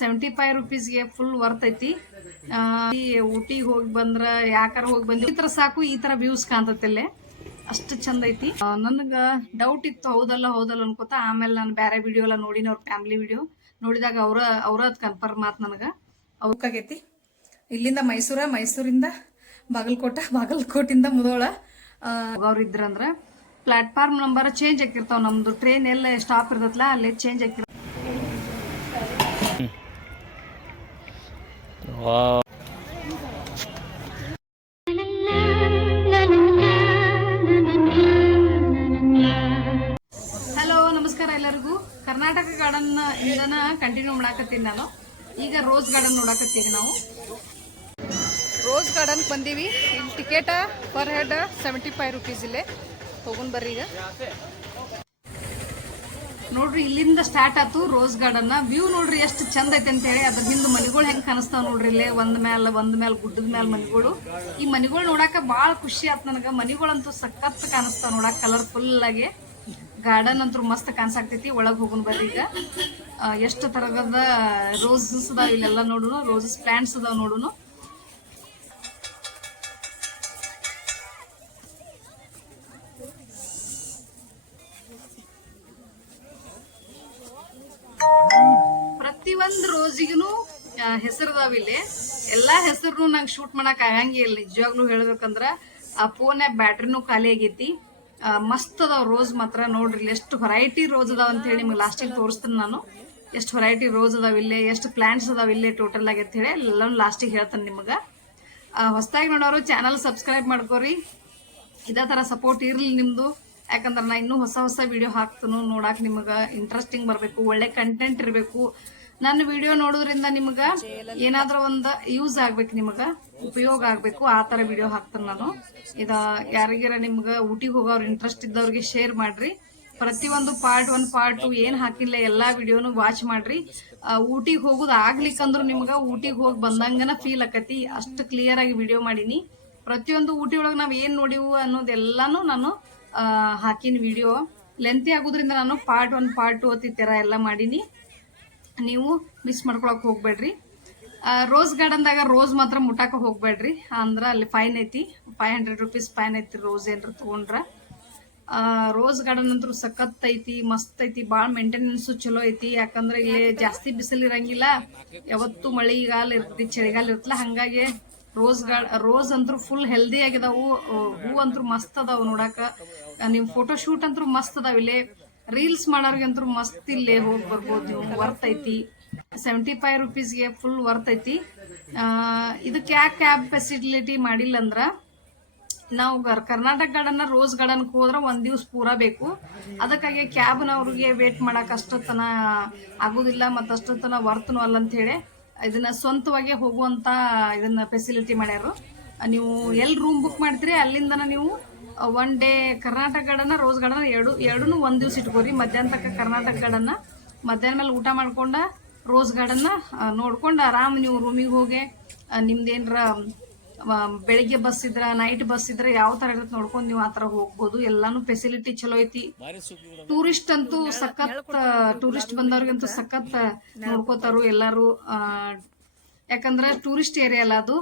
Seventy five ರುಪೀಸ್ಗೆ full worth ಐತಿ ಊಟಿಗೆ ಹೋಗಿ ಬಂದ್ರ ಯಾಕಾರ ಹೋಗಿ ಬಂದ್? ಈ ತರ ಸಾಕು, ಈ ತರ ವ್ಯೂಸ್ ಕಾಣ್ತೈತಿಲ್ಲೇ ಅಷ್ಟು ಚಂದ ಐತಿ. ನನಗ ಡೌಟ್ ಇತ್ತು, ಹೌದಲ್ಲ ಹೌದಲ್ಲ ಅನ್ಕೋತ. ಆಮೇಲೆ ನಾನು ಬೇರೆ ವಿಡಿಯೋ ಎಲ್ಲ ನೋಡಿನ ಅವ್ರ ಫ್ಯಾಮಿಲಿ ವಿಡಿಯೋ ನೋಡಿದಾಗ ಅವ್ರ ಅವ್ರ ಕನ್ಫರ್ಮ್ ಆತ್ ನನಗ. ಅವಕ್ಕಾಗೈತಿ ಇಲ್ಲಿಂದ ಮೈಸೂರ, ಮೈಸೂರಿಂದ ಬಾಗಲಕೋಟ, ಬಾಗಲಕೋಟಿಂದ ಮುದೋಳ. ಅವ್ರು ಇದ್ರಂದ್ರ ಪ್ಲಾಟ್ಫಾರ್ಮ್ ನಂಬರ್ ಚೇಂಜ್ ಆಗಿರ್ತಾವ ನಮ್ದು ಟ್ರೈನ್ ಎಲ್ಲ ಸ್ಟಾಪ್ ಇರ್ತೈತಲ್ಲ ಅಲ್ಲೇ ಚೇಂಜ್ ಆಗಿರ್ತಾವ ಹಲೋ, ನಮಸ್ಕಾರ ಎಲ್ಲರಿಗೂ. ಕರ್ನಾಟಕ ಗಾರ್ಡನ್ ಇಂದನ ಕಂಟಿನ್ಯೂ ಮಾಡಾಕತ್ತೀನಿ ನಾನು. ಈಗ ರೋಸ್ ಗಾರ್ಡನ್ ನೋಡಾಕತ್ತೀವಿ ನಾವು. ರೋಸ್ ಗಾರ್ಡನ್ ಬಂದೀವಿ. ಇಲ್ಲಿ ticket per head seventy five rupees ಇಲ್ಲೇ. ಹೋಗೋಣ ಬರ್ರಿ ಈಗ. ನೋಡ್ರಿ, ಇಲ್ಲಿಂದ ಸ್ಟಾರ್ಟ್ ಆಯ್ತು ರೋಸ್ ಗಾರ್ಡನ್ ವ್ಯೂ ನೋಡ್ರಿ ಎಷ್ಟು ಚಂದ ಐತೆ ಅಂತ ಹೇಳಿ ಅದ್ರ ಹಿಂದೆ ಮನಿಗಳು ಹೆಂಗ್ ಕಾಣಿಸ್ತಾವ ನೋಡ್ರಿ ಇಲ್ಲೇ. ಒಂದ್ ಮ್ಯಾಲ ಒಂದ್ ಮ್ಯಾಲ, ಗುಡ್ಡದ ಮ್ಯಾಲ ಮನಿಗಳು. ಈ ಮನಿಗಳು ನೋಡಾಕ ಬಾಳ ಖುಷಿ ಆತ್ ನನಗ. ಮನಿಗಳಂತೂ ಸಖತ್ ಕಾಣಿಸ್ತಾವ ನೋಡಾಕ ಕಲರ್ಫುಲ್ ಆಗಿ. ಗಾರ್ಡನ್ ಅಂತೂ ಮಸ್ತ್ ಕಾಣಿಸಾಕ್ತೈತಿ. ಒಳಗ್ ಹೋಗುನ್ ಬರ್ರಿ ಈಗ. ಎಷ್ಟು ತರಗದ ರೋಸಸ್ ಅದಾವ ಇಲ್ಲೆಲ್ಲ ನೋಡುನು. ರೋಸಸ್ ಪ್ಲಾಂಟ್ಸ್ ಅದಾವ ನೋಡುನು. ರೋಜಿಗೂ ಹೆಸರದಾವ ಇಲ್ಲಿ. ಎಲ್ಲಾ ಹೆಸರು ನಂಗೆ ಶೂಟ್ ಮಾಡಕ್ ಆಗಂಗಿಲ್ಲ ನಿಜವಾಗ್ಲೂ ಹೇಳ್ಬೇಕಂದ್ರ ಆ ಫೋನ್ ಬ್ಯಾಟ್ರಿನೂ ಖಾಲಿ ಆಗೈತಿ. ಮಸ್ತ್ ಅದಾವ ರೋಸ್ ಮಾತ್ರ. ನೋಡ್ರಿ ಎಷ್ಟು ವೆರೈಟಿ ರೋಸ್ ಅದಾವ ಅಂತ ಹೇಳಿ ನಿಮ್ಗೆ ಲಾಸ್ಟಿಗೆ ತೋರಿಸ್ತೀನಿ ನಾನು. ಎಷ್ಟು ವೆರೈಟಿ ರೋಸ್ ಅದಾವ ಇಲ್ಲಿ, ಎಷ್ಟು ಪ್ಲಾಂಟ್ಸ್ ಅದಾವ ಇಲ್ಲಿ ಟೋಟಲ್ ಆಗಿ ಅಂತ ಹೇಳಿ ಎಲ್ಲ ಲಾಸ್ಟಿಗೆ ಹೇಳ್ತಾನೆ ನಿಮಗೆ. ಹೊಸದಾಗಿ ನೋಡೋರು ಚಾನಲ್ ಸಬ್ಸ್ಕ್ರೈಬ್ ಮಾಡ್ಕೋರಿ. ಇದೇ ಥರ ಸಪೋರ್ಟ್ ಇರಲಿ ನಿಮ್ಮದು ಯಾಕಂದ್ರೆ ನಾ ಇನ್ನೂ ಹೊಸ ಹೊಸ ವಿಡಿಯೋ ಹಾಕ್ತನು ನೋಡಕ್ಕೆ ನಿಮಗೆ ಇಂಟ್ರೆಸ್ಟಿಂಗ್ ಬರಬೇಕು, ಒಳ್ಳೆ ಕಂಟೆಂಟ್ ಇರಬೇಕು. ನನ್ನ ವಿಡಿಯೋ ನೋಡೋದ್ರಿಂದ ನಿಮ್ಗ ಏನಾದ್ರೂ ಒಂದ್ ಯೂಸ್ ಆಗ್ಬೇಕು ನಿಮಗ? ಉಪಯೋಗ ಆಗ್ಬೇಕು, ಆ ತರ ವಿಡಿಯೋ ಹಾಕ್ತೇನೆ ನಾನು. ಇದ ಯಾರಿಗಾರ ನಿಮ್ಗ ಊಟಿಗೆ ಹೋಗೋರ್ ಇಂಟ್ರೆಸ್ಟ್ ಇದ್ದವ್ರಿಗೆ ಶೇರ್ ಮಾಡ್ರಿ. ಪ್ರತಿಯೊಂದು ಪಾರ್ಟ್ ಒನ್ ಪಾರ್ಟ್ ಟು ಏನ್ ಹಾಕಿಲ್ಲ, ಎಲ್ಲಾ ವಿಡಿಯೋನು ವಾಚ್ ಮಾಡ್ರಿ. ಊಟಿಗೆ ಹೋಗುದು ಆಗ್ಲಿಕ್ಕಂದ್ರು ನಿಮ್ಗ ಊಟಿಗೆ ಹೋಗಿ ಬಂದಂಗನ ಫೀಲ್ ಆಕತಿ. ಅಷ್ಟು ಕ್ಲಿಯರ್ ಆಗಿ ವಿಡಿಯೋ ಮಾಡೀನಿ. ಪ್ರತಿಯೊಂದು ಊಟಿ ಒಳಗೆ ನಾವ್ ಏನ್ ನೋಡಿವು ಅನ್ನೋದೆಲ್ಲಾನು ನಾನು ಹಾಕಿನ ವಿಡಿಯೋ ಲೆಂತಿ ಆಗೋದ್ರಿಂದ ನಾನು ಪಾರ್ಟ್ ಒನ್ ಪಾರ್ಟ್ ಟು ತರ ಎಲ್ಲ ಮಾಡೀನಿ. ನೀವು ಮಿಸ್ ಮಾಡ್ಕೊಳಕ್ ಹೋಗ್ಬೇಡ್ರಿ. ರೋಸ್ ಗಾರ್ಡನ್ದಾಗ ರೋಸ್ ಮಾತ್ರ ಮುಟ್ಟಾಕ ಹೋಗ್ಬೇಡ್ರಿ. ಅಂದ್ರ ಅಲ್ಲಿ ಫೈನ್ ಐತಿ. ಫೈವ್ ಹಂಡ್ರೆಡ್ ರುಪೀಸ್ ಫೈನ್ ಐತಿ ರೋಸ್ ಏನ್ರ ತಗೊಂಡ್ರ. ರೋಸ್ ಗಾರ್ಡನ್ ಅಂತೂ ಸಖತ್ ಐತಿ ಮಸ್ತ್ ಐತಿ ಬಾಳ ಮೇಂಟೆನೆನ್ಸ್ ಚಲೋ ಐತಿ. ಯಾಕಂದ್ರೆ ಇಲ್ಲಿ ಜಾಸ್ತಿ ಬಿಸಿಲು ಇರಂಗಿಲ್ಲ. ಯಾವತ್ತು ಮಳಿಗಾಲ ಇರ್ತೈತಿ ಚಳಿಗಾಲ ಇರ್ತಲ್ಲ ಹಂಗಾಗಿ ರೋಸ್ ಗಾರ್ಡ್ ರೋಸ್ ಅಂತೂ ಫುಲ್ ಹೆಲ್ದಿ ಆಗಿದಾವು. ಹೂ ಅಂತೂ ಮಸ್ತ್ ಅದಾವು ನೋಡಾಕ. ಆ, ನಿಮ್ ಫೋಟೋ ಶೂಟ್ ಅಂತೂ ಮಸ್ತ್ ಅದಾವ. ಇಲ್ಲಿ ರೀಲ್ಸ್ ಮಾಡೋರ್ಗಂತೂ ಮಸ್ತ್ ಇಲ್ಲೇ ಹೋಗಿ ಬರ್ಬೋದು ನೀವು ವರ್ತ್ ಐತಿ. ಸೆವೆಂಟಿ ಫೈವ್ ರುಪೀಸ್ಗೆ ಫುಲ್ ವರ್ತ್ ಐತಿ ಇದಕ್ಕೆ ಯಾಕೆ ಕ್ಯಾಬ್ ಫೆಸಿಲಿಟಿ ಮಾಡಿಲ್ಲ ಅಂದ್ರೆ, ನಾವು ಕರ್ನಾಟಕ ಗಾರ್ಡನ್ನ ರೋಸ್ ಗಾರ್ಡನ್ಗೆ ಹೋದ್ರೆ ಒಂದು ದಿವ್ಸ ಪೂರ ಬೇಕು. ಅದಕ್ಕಾಗಿ ಕ್ಯಾಬ್ನವ್ರಿಗೆ ವೇಟ್ ಮಾಡೋಕೆ ಅಷ್ಟೊತ್ತನ ಆಗೋದಿಲ್ಲ, ಮತ್ತು ಅಷ್ಟೊತ್ತನ ವರ್ತನೂ ಅಲ್ಲ ಅಂತ ಹೇಳಿ ಇದನ್ನ ಸ್ವಂತವಾಗಿ ಹೋಗುವಂತ ಇದನ್ನ ಫೆಸಿಲಿಟಿ ಮಾಡ್ಯಾರು ನೀವು ಎಲ್ಲಿ ರೂಮ್ ಬುಕ್ ಮಾಡ್ತೀರಿ, ಅಲ್ಲಿಂದನ ನೀವು one day Karnataka garden rose garden ಎರಡು ಎರಡೂ ಒಂದು ದಿವ್ಸ ಇಟ್ಕೋರಿ. ಮಧ್ಯಾಹ್ನ ತನಕ ಕರ್ನಾಟಕ ಗಾರ್ಡನ್ನ ಮಧ್ಯಾಹ್ನ ಮೇಲೆ ಊಟ ಮಾಡ್ಕೊಂಡ ರೋಸ್ ಗಾರ್ಡನ್ ನೋಡ್ಕೊಂಡು ಆರಾಮ್ ನೀವು ರೂಮಿಗೆ ಹೋಗಿ ನಿಮ್ದೇನರ ಬೆಳಿಗ್ಗೆ ಬಸ್ ಇದ್ರ ನೈಟ್ ಬಸ್ ಇದ್ರ ಯಾವ ತರ ಇರುತ್ತೆ ನೋಡ್ಕೊಂಡು ನೀವು ಆ ತರ ಹೋಗ್ಬೋದು. ಎಲ್ಲಾನು ಫೆಸಿಲಿಟಿ ಚಲೋ ಐತಿ. ಟೂರಿಸ್ಟ್ ಅಂತೂ ಸಖತ್ ಟೂರಿಸ್ಟ್ ಬಂದವ್ರಿಗಂತೂ ಸಖತ್ ನೋಡ್ಕೋತಾರು ಎಲ್ಲಾರು. ಯಾಕಂದ್ರ ಟೂರಿಸ್ಟ್ ಏರಿಯಾ ಅಲ್ಲ ಅದು.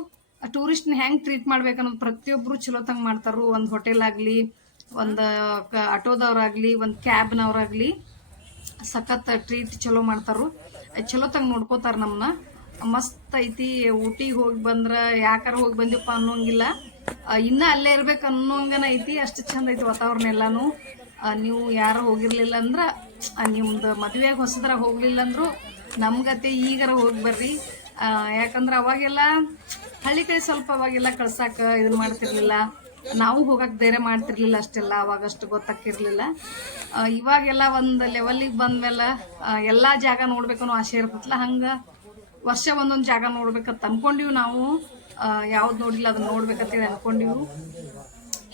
ಟೂರಿಸ್ಟ್ ಹೆಂಗ್ ಟ್ರೀಟ್ ಮಾಡ್ಬೇಕನ್ನೋದು ಪ್ರತಿಯೊಬ್ರು ಚಲೋತಂಗ್ ಮಾಡ್ತಾರು ಒಂದು ಹೋಟೆಲ್ ಆಗ್ಲಿ, ಒಂದು ಆಟೋದವ್ರಾಗ್ಲಿ, ಒಂದ್ ಕ್ಯಾಬ್ನವ್ರಾಗ್ಲಿ ಸಖತ್ ಟ್ರೀಟ್ ಚಲೋ ಮಾಡ್ತಾರು ಚಲೋತಂಗ್ ನೋಡ್ಕೋತಾರ ನಮ್ನ. ಮಸ್ತ್ ಐತಿ, ಊಟಿಗೆ ಹೋಗಿ ಬಂದ್ರ ಯಾಕಾರ ಹೋಗಿ ಬಂದಿಪ್ಪ ಅನ್ನೋಂಗಿಲ್ಲ. ಇನ್ನ ಅಲ್ಲೇ ಇರ್ಬೇಕು ಅನ್ನೋಂಗನ ಐತಿ, ಅಷ್ಟು ಚಂದ ಐತಿ ವಾತಾವರಣ ಎಲ್ಲಾನು. ನೀವು ಯಾರು ಹೋಗಿರ್ಲಿಲ್ಲ ಅಂದ್ರ ನಿಮ್ದು ಮದುವೆಗೆ ಹೊಸದ್ರ ಹೋಗ್ಲಿಲ್ಲ ಅಂದ್ರು ನಮ್ಗತೆ ಈಗಾರ ಹೋಗಿ ಬರ್ರಿ. ಯಾಕಂದ್ರ ಅವಾಗೆಲ್ಲ ಹಳ್ಳಿ ಕಡೆ ಸ್ವಲ್ಪ ಅವಾಗೆಲ್ಲ ಕಳ್ಸಾಕ ಇದನ್ ಮಾಡ್ತಿರ್ಲಿಲ್ಲ. ನಾವು ಹೋಗಕ್ ಧೈರ್ಯ ಮಾಡ್ತಿರ್ಲಿಲ್ಲ ಅಷ್ಟೆಲ್ಲ, ಅವಾಗ ಅಷ್ಟು ಗೊತ್ತಾಕಿರ್ಲಿಲ್ಲ ಇವಾಗೆಲ್ಲ ಒಂದ್ ಲೆವೆಲಿಗೆ ಬಂದ್ಮೇಲೆ ಎಲ್ಲ ಜಾಗ ನೋಡ್ಬೇಕನ್ನೋ ಆಸೆ ಇರ್ತೈತಲ್ಲ ಹಂಗ ವರ್ಷ ಒಂದೊಂದ್ ಜಾಗ ನೋಡ್ಬೇಕಂತ ಅನ್ಕೊಂಡಿವ್ ನಾವು. ಯಾವ್ದು ನೋಡಿಲ್ಲ ಅದನ್ನ ನೋಡ್ಬೇಕಂತೇಳಿ ಅನ್ಕೊಂಡಿವು.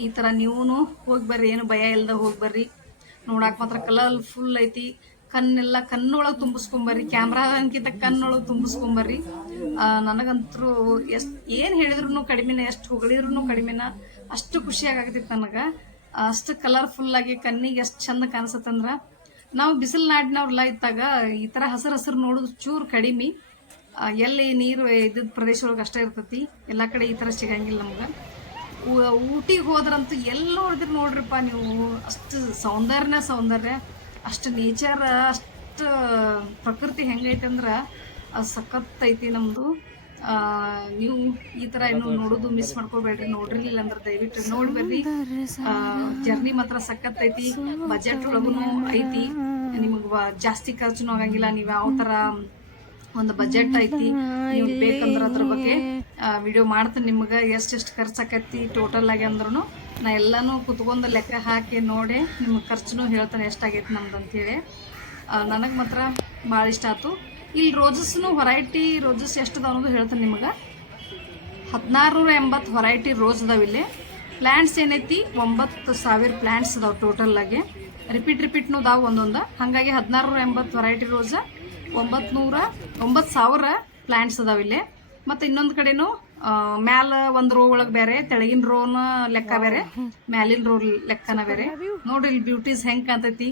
ಈ ತರ ನೀವು ಹೋಗಿ ಬರ್ರಿ, ಏನು ಭಯ ಇಲ್ದ ಹೋಗಿ ಬರ್ರಿ. ನೋಡಾಕ್ ಮಾತ್ರ ಕಲರ್ ಫುಲ್ ಐತಿ. ಕಣ್ಣೆಲ್ಲ ಕಣ್ಣೊಳಗೆ ತುಂಬಿಸ್ಕೊಂಬರ್ರಿ ಕ್ಯಾಮ್ರಾ ಅನ್ಕಿಂತ ಕಣ್ಣೊಳಗೆ ತುಂಬಿಸ್ಕೊಂಬರ್ರಿ ಆ, ನನಗಂತೂ ಎಷ್ಟ್ ಏನ್ ಹೇಳಿದ್ರು ಕಡಿಮೆನ ಎಷ್ಟು ಹೊಗಳಿದ್ರು ಕಡಿಮೆನ ಅಷ್ಟು ಖುಷಿಯಾಗತ್ತಿತ್ತು ನನಗ. ಅಷ್ಟು ಕಲರ್ಫುಲ್ ಆಗಿ ಕಣ್ಣಿಗೆ ಎಷ್ಟು ಚಂದ ಕಾಣಿಸತ್ತಂದ್ರ ನಾವು ಬಿಸಿಲು ನಾಡಿನವ್ರಲ್ಲ ಇದ್ದಾಗ ಈ ತರ ಹಸಿರು ಹಸಿರು ನೋಡೋದು ಚೂರ್ ಕಡಿಮೆ. ಎಲ್ಲಿ ನೀರು ಇದ್ದ ಪ್ರದೇಶ ಒಳಗೆ ಅಷ್ಟೇ ಇರ್ತೈತಿ. ಎಲ್ಲ ಕಡೆ ಈ ಥರ ಸಿಗಂಗಿಲ್ಲ ನಮ್ಗೆ. ಊಟಿಗೆ ಹೋದ್ರಂತೂ ಎಲ್ಲ ನೋಡಿದ್ರಿ ನೋಡ್ರಿಪ್ಪ ನೀವು ಅಷ್ಟು ಸೌಂದರ್ಯನ ಸೌಂದರ್ಯ ಅಷ್ಟು ನೇಚರ್ ಅಷ್ಟು ಪ್ರಕೃತಿ ಹೆಂಗೈತೆ ಅಂದ್ರೆ ಅದು ಸಖತ್ ಐತಿ ನಮ್ಮದು ನೀವು ಈ ತರ ಏನು ನೋಡೋದು ಮಿಸ್ ಮಾಡ್ಕೋಬೇಡ್ರಿ ನೋಡ್ರಿಲ್ಲ ಅಂದ್ರೆ ದಯವಿಟ್ಟು ನೋಡಿ ಬರ್ರಿ ಜರ್ನಿ ಮಾತ್ರ ಸಖತ್ತೈತಿ ಬಜೆಟ್ ಒಳಗೂ ಐತಿ. ನಿಮಗೆ ಜಾಸ್ತಿ ಖರ್ಚು ಆಗಂಗಿಲ್ಲ, ನೀವು ಯಾವ ಥರ ಒಂದು ಬಜೆಟ್ ಐತಿ, ನೀವು ಬೇಕಂದ್ರೆ ಅದ್ರ ಬಗ್ಗೆ ವಿಡಿಯೋ ಮಾಡ್ತೀನಿ ನಿಮ್ಗೆ. ಎಷ್ಟೆಷ್ಟು ಖರ್ಚು ಆಕೈತಿ ಟೋಟಲ್ ಆಗಿ ಅಂದ್ರೂ ನಾ ಎಲ್ಲಾನು ಕುತ್ಕೊಂಡು ಲೆಕ್ಕ ಹಾಕಿ ನೋಡಿ ನಿಮ್ಗೆ ಖರ್ಚುನು ಹೇಳ್ತಾನೆ ಎಷ್ಟಾಗೈತಿ ನಮ್ದು ಅಂತೇಳಿ ನನಗೆ ಮಾತ್ರ ಭಾಳ ಇಷ್ಟ ಆಯ್ತು ಇಲ್ಲಿ ರೋಜಸ್ನು ವೆರೈಟಿ ರೋಜಸ್ ಎಷ್ಟು ಅದಾವ ಅನ್ನೋದು ಹೇಳ್ತೇನೆ ನಿಮಗೆ. ಹದಿನಾರು ನೂರ ಎಂಬತ್ತು ವೆರೈಟಿ ರೋಸ್ ಅದಾವೆ ಇಲ್ಲಿ. ಪ್ಲ್ಯಾಂಟ್ಸ್ ಏನೈತಿ? ಒಂಬತ್ತು ಸಾವಿರ ಪ್ಲ್ಯಾಂಟ್ಸ್ ಅದಾವೆ ಟೋಟಲ್ ಆಗಿ. ರಿಪೀಟ್ ರಿಪೀಟ್ನು ಅದಾವೆ ಒಂದೊಂದು. ಹಾಗಾಗಿ ಹದಿನಾರು ನೂರ ಎಂಬತ್ತು ವೆರೈಟಿ ರೋಸ್ ಒಂಬತ್ತು ನೂರ ಒಂಬತ್ತು ಸಾವಿರ ಪ್ಲ್ಯಾಂಟ್ಸ್ ಅದಾವೆ ಇಲ್ಲಿ. ಮತ್ತು ಇನ್ನೊಂದು ಕಡೆನು ಆ, ಮ್ಯಾಲ ಒಂದು ರೋ ಒಳಗ್ ಬೇರೆ ತೆಳಗಿನ ರೋನ ಲೆಕ್ಕ ಬೇರೆ ಮ್ಯಾಲಿನ ರೋ ಲೆಕ್ಕನ ಬೇರೆ ನೋಡ್ರಿ ಇಲ್ಲಿ ಬ್ಯೂಟೀಸ್ ಹೆಂಗ್ ಕಾಣ್ತೈತಿ?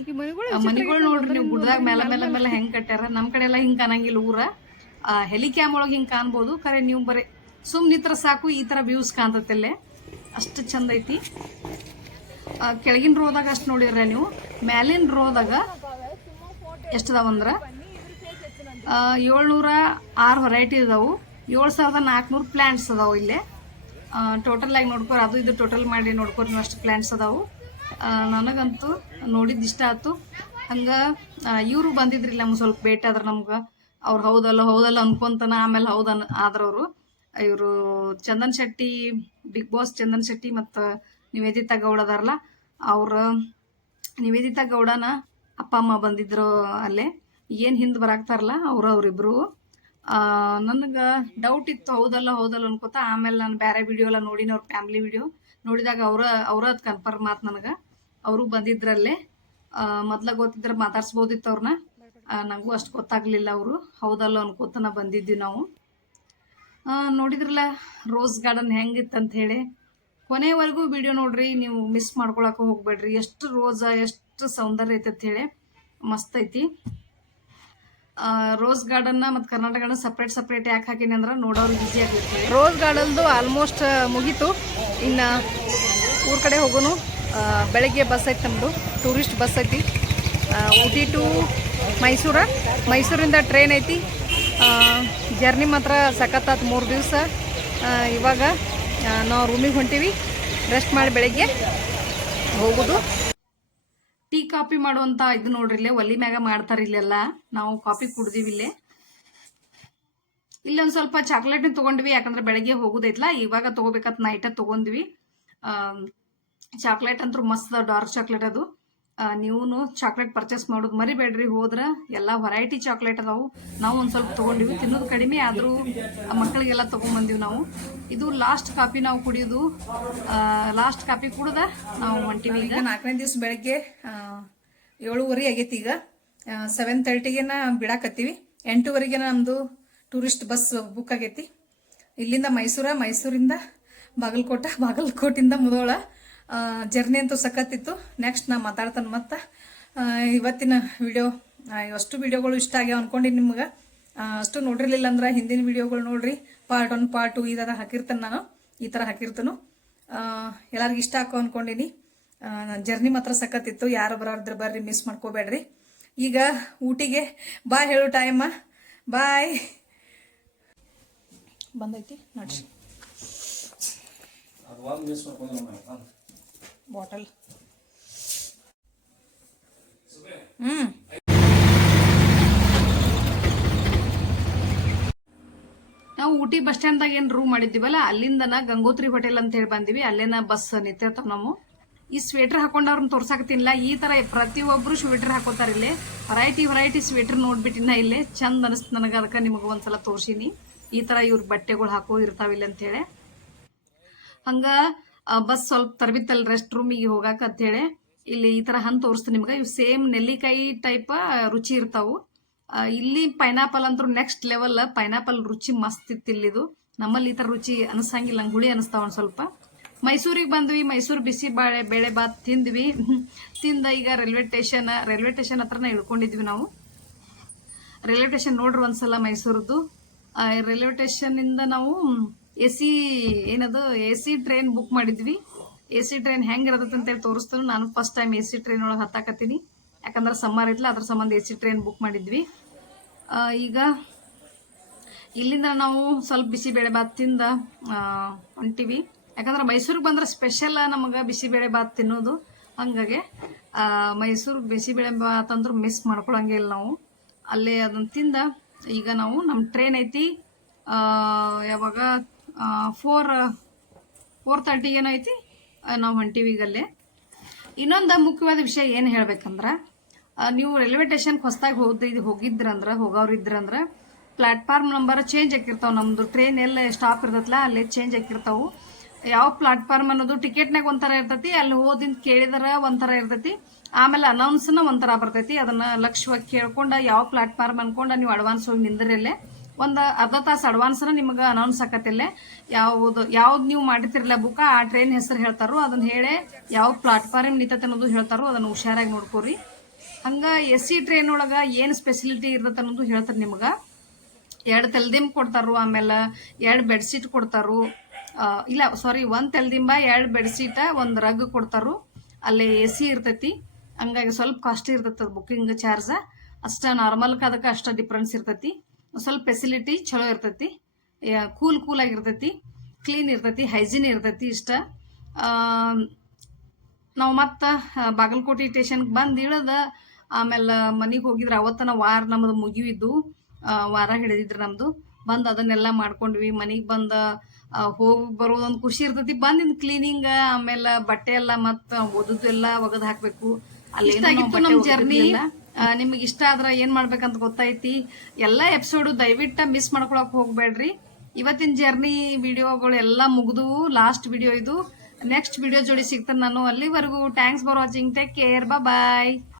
ಮನಿಗಳು ನೋಡ್ರಿ ನೀವು ಗುಡ್ದಾಗ ಮೇಲೆ ಮೇಲೆ ಮೇಲೆ ಹೆಂಗ್ ಕಟ್ಟ್ಯಾರ ನಮ್ ಕಡೆ ಎಲ್ಲ ಹಿಂಗ್ ಕಾಣಂಗಿಲ್ಲ ಊರ. ಹೆಲಿಕ್ಯಾಮ್ ಒಳಗ್ ಹಿಂಗ್ ಕಾಣ್ಬೋದು. ಖರೆ ನೀವು ಬರೀ ಸುಮ್ ನಿತ್ರ ಸಾಕು ಈ ತರ ವ್ಯೂಸ್ ಕಾಣ್ತೈತಲ್ಲೇ ಅಷ್ಟು ಚಂದ ಐತಿ. ಕೆಳಗಿನ ರೋದಾಗ ಅಷ್ಟು ನೋಡಿರ ನೀವು. ಮ್ಯಾಲಿನ ರೋದಾಗ ಎಷ್ಟದಾವಂದ್ರ ಏಳ್ನೂರ ಆರು ವೆರೈಟಿ ಇದಾವು ಏಳು ಸಾವಿರದ ನಾಲ್ಕುನೂರು ಪ್ಲ್ಯಾಂಟ್ಸ್ ಅದಾವೆ ಇಲ್ಲಿ. ಟೋಟಲ್ ಆಗಿ ನೋಡ್ಕೋರಿ, ಅದು ಇದು ಟೋಟಲ್ ಮಾಡಿ ನೋಡ್ಕೋರಿ ಅಷ್ಟು ಪ್ಲ್ಯಾಂಟ್ಸ್ ಅದಾವು. ನನಗಂತೂ ನೋಡಿದ್ದು ಇಷ್ಟ ಆಯ್ತು ಹಂಗೆ ಇವರು ಬಂದಿದ್ರಿಲ್ಲ ನಮ್ಗೆ ಸ್ವಲ್ಪ ಭೇಟಿ ಆದ್ರೆ ನಮ್ಗೆ. ಅವ್ರು ಹೌದಲ್ಲ ಹೌದಲ್ಲ ಅನ್ಕೊಂತಾನ. ಆಮೇಲೆ ಹೌದನ್ ಆದ್ರವರು. ಇವರು ಚಂದನ್ ಶೆಟ್ಟಿ, ಬಿಗ್ ಬಾಸ್ ಚಂದನ್ ಶೆಟ್ಟಿ ಮತ್ತು ನಿವೇದಿತಾ ಗೌಡ ಅದಾರಲ್ಲ, ಅವ್ರ ನಿವೇದಿತಾ ಗೌಡನ ಅಪ್ಪ, ಅಮ್ಮ ಬಂದಿದ್ರು ಅಲ್ಲೇ. ಏನು ಹಿಂದೆ ಬರಾಕ್ತಾರಲ್ಲ ಅವರು ಅವರಿಬ್ರು. ನನಗೆ ಡೌಟ್ ಇತ್ತು, ಹೌದಲ್ಲ ಹೌದಲ್ಲ ಅನ್ಕೋತ, ಆಮೇಲೆ ನಾನು ಬೇರೆ ವಿಡಿಯೋ ಎಲ್ಲ ನೋಡಿನ, ಅವ್ರ ಫ್ಯಾಮಿಲಿ ವಿಡಿಯೋ ನೋಡಿದಾಗ ಅವರ, ಅವ್ರ ಅದು ಕನ್ಫರ್ಮ್ ಆತು ನನಗೆ. ಅವರು ಬಂದಿದ್ರಲ್ಲೇ ಮೊದ್ಲ ಗೊತ್ತಿದ್ರೆ ಮಾತಾಡ್ಸ್ಬೋದಿತ್ತು ಅವ್ರನ್ನ ನನಗೂ ಅಷ್ಟು ಗೊತ್ತಾಗ್ಲಿಲ್ಲ ಅವರು. ಹೌದಲ್ಲ ಅನ್ಕೋತನ ಬಂದಿದ್ವಿ ನಾವು. ನೋಡಿದ್ರಲ್ಲ ರೋಸ್ ಗಾರ್ಡನ್ ಹೆಂಗಿತ್ತಂತ ಹೇಳಿ. ಕೊನೆವರೆಗೂ ವಿಡಿಯೋ ನೋಡ್ರಿ, ನೀವು ಮಿಸ್ ಮಾಡ್ಕೊಳಕ್ಕೆ ಹೋಗ್ಬೇಡ್ರಿ. ಎಷ್ಟು ರೋಸ ಎಷ್ಟು ಸೌಂದರ್ಯ ಐತೆ ಅಂತ ಹೇಳಿ. ಮಸ್ತ್ ಐತಿ. ರೋಸ್ ಗಾರ್ಡನ್ ಮತ್ತು ಕರ್ನಾಟಕ ಗಾರ್ಡನ್ ಸಪ್ರೇಟ್ ಸಪ್ರೇಟ್ ಯಾಕೆ ಹಾಕಿನಿ ಅಂದ್ರೆ ನೋಡೋರು ಈಸಿ ಆಗುತ್ತೆ ರೋಸ್ ಗಾರ್ಡನ್ದು ಆಲ್ಮೋಸ್ಟ್ ಮುಗೀತು. ಇನ್ನು ಊರ ಕಡೆ ಹೋಗೋನು. ಬೆಳಗ್ಗೆ ಬಸ್ ಐತಿ ನಮ್ಮದು ಟೂರಿಸ್ಟ್ ಬಸ್ ಐತಿ. ಊಟಿ ಟು ಮೈಸೂರ. ಮೈಸೂರಿಂದ ಟ್ರೈನ್ ಐತಿ. ಜರ್ನಿ ಮಾತ್ರ ಸಖತ್ತಾತು ಮೂರು ದಿವಸ. ಇವಾಗ ನಾವು ರೂಮಿಗೆ ಹೊಂಟೀವಿ. ರೆಸ್ಟ್ ಮಾಡಿ ಬೆಳಗ್ಗೆ ಹೋಗೋದು. ಟೀ ಕಾಫಿ ಮಾಡುವಂತ ಇದು ನೋಡ್ರಿ ಇಲ್ಲೇ ಒಲಿ ಮ್ಯಾಗ ಮಾಡ್ತಾರ ಇಲ್ಲೆಲ್ಲ. ನಾವು ಕಾಫಿ ಕುಡ್ದೀವಿ ಇಲ್ಲೇ. ಇಲ್ಲೊಂದ್ ಸ್ವಲ್ಪ ಚಾಕ್ಲೇಟ್ ತಗೊಂಡ್ವಿ, ಯಾಕಂದ್ರೆ ಬೆಳಗ್ಗೆ ಹೋಗುದೈತ್ಲ, ಇವಾಗ ತಗೋಬೇಕಂತ ನೈಟ ತಗೊಂಡ್ವಿ. ಚಾಕ್ಲೇಟ್ ಅಂತೂ ಮಸ್ತ್ ಡಾರ್ಕ್ ಚಾಕ್ಲೇಟ್ ಅದು. ನೀವು ಚಾಕ್ಲೇಟ್ ಪರ್ಚೇಸ್ ಮಾಡೋದು ಮರಿಬೇಡ್ರಿ. ಹೋದ್ರೆ ಎಲ್ಲ ವೆರೈಟಿ ಚಾಕ್ಲೇಟ್ ಅದಾವು. ನಾವು ಒಂದು ಸ್ವಲ್ಪ ತಗೊಂಡಿವಿ. ತಿನ್ನೋದು ಕಡಿಮೆ ಆದರೂ ಮಕ್ಕಳಿಗೆಲ್ಲ ತಗೊಂಡ್ಬಂದಿವಿ ನಾವು. ಇದು ಲಾಸ್ಟ್ ಕಾಪಿ ನಾವು ಕುಡಿಯೋದು. ಲಾಸ್ಟ್ ಕಾಪಿ ಕುಡ್ದ ನಾವು ಹೊಂಟಿವಿ ಈಗ. ನಾಲ್ಕನೇ ದಿವಸ ಬೆಳಗ್ಗೆ ಏಳುವರೆ ಆಗೈತಿ ಈಗ. ಸೆವೆನ್ ತರ್ಟಿಗೆನ ಬಿಡಾಕತ್ತೀವಿ. ಎಂಟೂವರೆಗೆ ನಮ್ಮದು ಟೂರಿಸ್ಟ್ ಬಸ್ ಬುಕ್ ಆಗೈತಿ. ಇಲ್ಲಿಂದ ಮೈಸೂರ, ಮೈಸೂರಿಂದ ಬಾಗಲಕೋಟ, ಬಾಗಲಕೋಟಿಂದ ಮುದೋಳ. ಜರ್ನಿ ಅಂತೂ ಸಖತ್ತಿತ್ತು. ನೆಕ್ಸ್ಟ್ ನಾ ಮಾತಾಡ್ತಾನೆ ಮತ್ತು. ಇವತ್ತಿನ ವಿಡಿಯೋ ಅಷ್ಟು ವಿಡಿಯೋಗಳು ಇಷ್ಟ ಆಗ್ಯಾವ ಅಂದ್ಕೊಂಡು ನಿಮ್ಗೆ. ಅಷ್ಟು ನೋಡಿರ್ಲಿಲ್ಲ ಅಂದ್ರೆ ಹಿಂದಿನ ವಿಡಿಯೋಗಳು ನೋಡ್ರಿ. ಪಾರ್ಟ್ ಒನ್ ಪಾರ್ಟ್ ಟು ಈ ಥರ ಹಾಕಿರ್ತೇನೆ ನಾನು. ಈ ಥರ ಹಾಕಿರ್ತೇನೆ. ಎಲ್ಲರಿಗೂ ಇಷ್ಟ ಹಾಕೋ ಅನ್ಕೊಂಡಿನಿ. ಜರ್ನಿ ಮಾತ್ರ ಸಖತ್ತಿತ್ತು. ಯಾರು ಬರೋದ್ರ ಬರ್ರಿ ಮಿಸ್ ಮಾಡ್ಕೋಬೇಡ್ರಿ. ಈಗ ಊಟಿಗೆ ಬಾಯ್ ಹೇಳು ಟೈಮ ಬಾಯ್ ಬಂದೈತಿ ನೋಡ್ರಿ ಬಾಟಲ್. ಹ್ಮ್. ನಾವು ಊಟಿ ಬಸ್ ಸ್ಟ್ಯಾಂಡ್ದಾಗ ಏನು ರೂಮ್ ಮಾಡಿದ್ದೀವಲ್ಲ, ಅಲ್ಲಿಂದನ ಗಂಗೋತ್ರಿ ಹೋಟೆಲ್ ಅಂತ ಹೇಳಿ ಬಂದಿವಿ. ಅಲ್ಲೇನ ಬಸ್ ನಿಂತಿರ್ತಾವ ನಾವು ಈ ಸ್ವೆಟರ್ ಹಾಕೊಂಡವ್ರನ್ನ ತೋರ್ಸಾಕತ್ತಿಲ್ಲ ಈ ತರ ಪ್ರತಿಯೊಬ್ರು ಸ್ವೆಟರ್ ಹಾಕೋತಾರ ಇಲ್ಲಿ. ವೆರೈಟಿ ವೆರೈಟಿ ಸ್ವೆಟರ್ ನೋಡ್ಬಿಟ್ಟಿನ ಇಲ್ಲಿ. ಚಂದ ಅನಿಸ್ತು ನನಗೆ ಅದಕ್ಕೆ ನಿಮಗೆ ಒಂದ್ಸಲ ತೋರ್ಸಿನಿ. ಈ ತರ ಇವ್ರ ಬಟ್ಟೆಗಳು ಹಾಕೋ ಇರ್ತಾವಿಲ್ಲ ಅಂತ ಹೇಳಿ. ಹಂಗ ಬಸ್ ಸ್ವಲ್ಪ ತರಬಿತ್ತಲ್ಲಿ ರೆಸ್ಟ್ ರೂಮಿಗೆ ಹೋಗಾಕ ಅಂತೇಳಿ ಇಲ್ಲಿ ಈ ಥರ ಹಂತ ತೋರಿಸ್ತೀನಿ ನಿಮ್ಗೆ. ಇವು ಸೇಮ್ ನೆಲ್ಲಿಕಾಯಿ ಟೈಪ್ ರುಚಿ ಇರ್ತಾವು. ಇಲ್ಲಿ ಪೈನಾಪಲ್ ಅಂತೂ ನೆಕ್ಸ್ಟ್ ಲೆವೆಲ್ ಪೈನಾಪಲ್ ರುಚಿ ಮಸ್ತ್ ಇತ್ತು ಇಲ್ಲಿದು. ನಮ್ಮಲ್ಲಿ ಈ ಥರ ರುಚಿ ಅನಿಸಂಗಿಲ್ಲ ನಂಗೆ ಹುಳಿ ಅನಿಸ್ತಾವ ಒಂದು ಸ್ವಲ್ಪ. ಮೈಸೂರಿಗೆ ಬಂದ್ವಿ, ಮೈಸೂರು ಬಿಸಿ ಬಾಳೆ, ಬೇಳೆ ಬಾತ್ ತಿಂದ್ವಿ. ತಿಂದ ಈಗ ರೈಲ್ವೆ ಸ್ಟೇಷನ್ ರೈಲ್ವೆ ಸ್ಟೇಷನ್ ಹತ್ರನ ಇಳ್ಕೊಂಡಿದ್ವಿ ನಾವು. ರೈಲ್ವೆ ಸ್ಟೇಷನ್ ನೋಡ್ರಿ ಒಂದ್ಸಲ ಮೈಸೂರದ್ದು. ರೈಲ್ವೆ ಸ್ಟೇಷನ್ನಿಂದ ನಾವು ಎ ಸಿ ಏನದು ಎ ಸಿ ಟ್ರೈನ್ ಬುಕ್ ಮಾಡಿದ್ವಿ. ಎ ಸಿ ಟ್ರೈನ್ ಹೆಂಗೆ ಅಂತ ಅಂತೇಳಿ ತೋರಿಸ್ತಾನು. ನಾನು first time A C train ಒಳಗೆ ಹತ್ತಾಕತ್ತೀನಿ. ಯಾಕಂದ್ರೆ ಸಮ್ಮರ್ ಐತಿಲ್ಲ ಅದ್ರ ಸಂಬಂಧ ಎ ಸಿ ಟ್ರೈನ್ ಬುಕ್ ಮಾಡಿದ್ವಿ ಈಗ ಇಲ್ಲಿಂದ ನಾವು ಸ್ವಲ್ಪ ಬಿಸಿಬೇಳೆ ಬಾತ್ ತಿಂದ ಹೊಂಟಿವಿ. ಯಾಕಂದ್ರೆ ಮೈಸೂರಿಗೆ ಬಂದ್ರೆ ಸ್ಪೆಷಲ್ ನಮಗೆ ಬಿಸಿಬೇಳೆ ಬಾತ್ ತಿನ್ನೋದು ಹಂಗಾಗಿ. ಮೈಸೂರು ಬಿಸಿಬೇಳೆ ಬಾತ್ ಅಂದ್ರೆ ಮಿಸ್ ಮಾಡ್ಕೊಳಂಗೆ ಇಲ್ಲ ನಾವು. ಅಲ್ಲೇ ಅದನ್ನ ತಿಂದ ಈಗ ನಾವು ನಮ್ಮ ಟ್ರೈನ್ ಐತಿ. ಯಾವಾಗ ಫೋರ್ ಫೋರ್ ತರ್ಟಿ ಏನೈತಿ? ನಾವು ಹೊಂಟಿವಿ ಈಗ ಅಲ್ಲೇ ಇನ್ನೊಂದು ಮುಖ್ಯವಾದ ವಿಷಯ ಏನು ಹೇಳ್ಬೇಕಂದ್ರೆ ನೀವು ರೈಲ್ವೆ ಸ್ಟೇಷನ್ಗೆ ಹೊಸದಾಗಿ ಹೋದ ಹೋಗಿದ್ರಂದ್ರೆ ಹೋಗೋರು ಇದ್ರಂದ್ರೆ ಪ್ಲಾಟ್ಫಾರ್ಮ್ ನಂಬರ್ ಚೇಂಜ್ ಆಗಿರ್ತಾವ ನಮ್ಮದು ಟ್ರೈನ್ ಎಲ್ಲ ಸ್ಟಾಪ್ ಇರ್ತೈತಲ್ಲ ಅಲ್ಲಿ ಚೇಂಜ್ ಆಗಿರ್ತಾವು ಯಾವ ಪ್ಲಾಟ್ಫಾರ್ಮ್ ಅನ್ನೋದು ಟಿಕೆಟ್ನಾಗ ಒಂಥರ ಇರ್ತೈತಿ, ಅಲ್ಲಿ ಹೋದಿಂದ ಕೇಳಿದ್ರ ಒಂಥರ ಇರ್ತೈತಿ, ಆಮೇಲೆ ಅನೌನ್ಸ್ನ ಒಂಥರ ಬರ್ತೈತಿ. ಅದನ್ನು ಲಕ್ಷ್ಯವಾಗಿ ಕೇಳ್ಕೊಂಡು, ಯಾವ ಪ್ಲಾಟ್ಫಾರ್ಮ್ ಅನ್ಕೊಂಡು ನೀವು ಅಡ್ವಾನ್ಸ್ ಹೋಗಿ ನಿಂದ್ರಲ್ಲೇ ಒಂದು ಅರ್ಧ ತಾಸು ಅಡ್ವಾನ್ಸ್ನ ನಿಮಗೆ ಅನೌನ್ಸ್ ಆಕತಿಲ್ಲ ಯಾವುದು ಯಾವ್ದು ನೀವು ಮಾಡಿರ್ತಿರಲ್ಲ ಬುಕ್ ಆ ಟ್ರೈನ್ ಹೆಸರು ಹೇಳ್ತಾರೋ ಅದನ್ನ ಹೇಳಿ ಯಾವ ಪ್ಲಾಟ್ಫಾರ್ಮ್ ನಿಂತೈತೆ ಅನ್ನೋದು ಹೇಳ್ತಾರೋ ಅದನ್ನ ಹುಷಾರಾಗಿ ನೋಡ್ಕೋರಿ. ಹಂಗ ಎಸ್ ಸಿ ಟ್ರೈನ್ ಒಳಗ ಏನು ಸ್ಪೆಸಿಲಿಟಿ ಇರ್ತೈತೆ ಅನ್ನೋದು ಹೇಳ್ತಾರೆ ನಿಮ್ಗೆ. ಎರಡು ತೆಲ್ದಿಂಬ್ ಕೊಡ್ತಾರು ಆಮೇಲೆ, ಎರಡು ಬೆಡ್ಶೀಟ್ ಕೊಡ್ತಾರು ಇಲ್ಲ ಸಾರಿ ಒಂದು ತೆಲ್ದಿಂಬ, ಎರಡು ಬೆಡ್ಶೀಟ ಒಂದು ರಗ್ ಕೊಡ್ತಾರು ಅಲ್ಲಿ ಎ ಸಿ ಇರ್ತೈತಿ. ಹಂಗಾಗಿ ಸ್ವಲ್ಪ ಕಾಸ್ಟ್ಲಿ ಇರ್ತೈತೆ ಬುಕ್ಕಿಂಗ್ ಚಾರ್ಜ್ ಅಷ್ಟ ನಾರ್ಮಲ್ಗೆ ಅದಕ್ಕೆ ಅಷ್ಟ ಡಿಫ್ರೆನ್ಸ್ ಇರ್ತೈತಿ. ಸ್ವಲ್ಪ ಫೆಸಿಲಿಟಿ ಚಲೋ ಇರ್ತೈತಿ. ಕೂಲ್ ಕೂಲ್ ಆಗಿರ್ತೈತಿ. ಕ್ಲೀನ್ ಇರ್ತೈತಿ ಹೈಜೀನ್ ಇರ್ತೈತಿ ಇಷ್ಟ. ನಾವು ಮತ್ತೆ ಬಾಗಲಕೋಟೆ ಸ್ಟೇಷನ್ಗೆ ಬಂದು ಇಳದ ಆಮೇಲೆ ಮನೆಗೆ ಹೋಗಿದ್ರೆ ಅವತ್ತನ ವಾರ ನಮ್ಮದು ಮುಗಿವಿದ್ದು ವಾರ ಹಿಡಿದಿದ್ರು ನಮ್ದು. ಬಂದು ಅದನ್ನೆಲ್ಲ ಮಾಡ್ಕೊಂಡ್ವಿ. ಮನೆಗೆ ಬಂದ ಹೋಗಿ ಬರೋದೊಂದು ಖುಷಿ ಇರ್ತೈತಿ. ಬಂದಿನ ಕ್ಲೀನಿಂಗ್ ಆಮೇಲೆ ಬಟ್ಟೆ ಎಲ್ಲ ಮತ್ತೆ ಓದುದು ಎಲ್ಲ ಒಗದು ಹಾಕಬೇಕು. ಅಲ್ಲಿ ನಮ್ಮ ಜರ್ನಿ ನಿಮಗೆ ಇಷ್ಟ ಆದ್ರೆ ಏನ್ ಮಾಡ್ಬೇಕಂತ ಗೊತ್ತೈತಿ. ಎಲ್ಲಾ ಎಪಿಸೋಡು ದಯವಿಟ್ಟು ಮಿಸ್ ಮಾಡ್ಕೊಳಕ್ ಹೋಗ್ಬೇಡ್ರಿ. ಇವತ್ತಿನ ಜರ್ನಿ ವಿಡಿಯೋಗಳು ಎಲ್ಲ ಮುಗಿದು ಲಾಸ್ಟ್ ವಿಡಿಯೋ ಇದು. ನೆಕ್ಸ್ಟ್ ವಿಡಿಯೋ ಜೋಡಿ ಸಿಗ್ತಾನೆ ನಾನು. ಅಲ್ಲಿವರೆಗೂ thanks for watching take care bye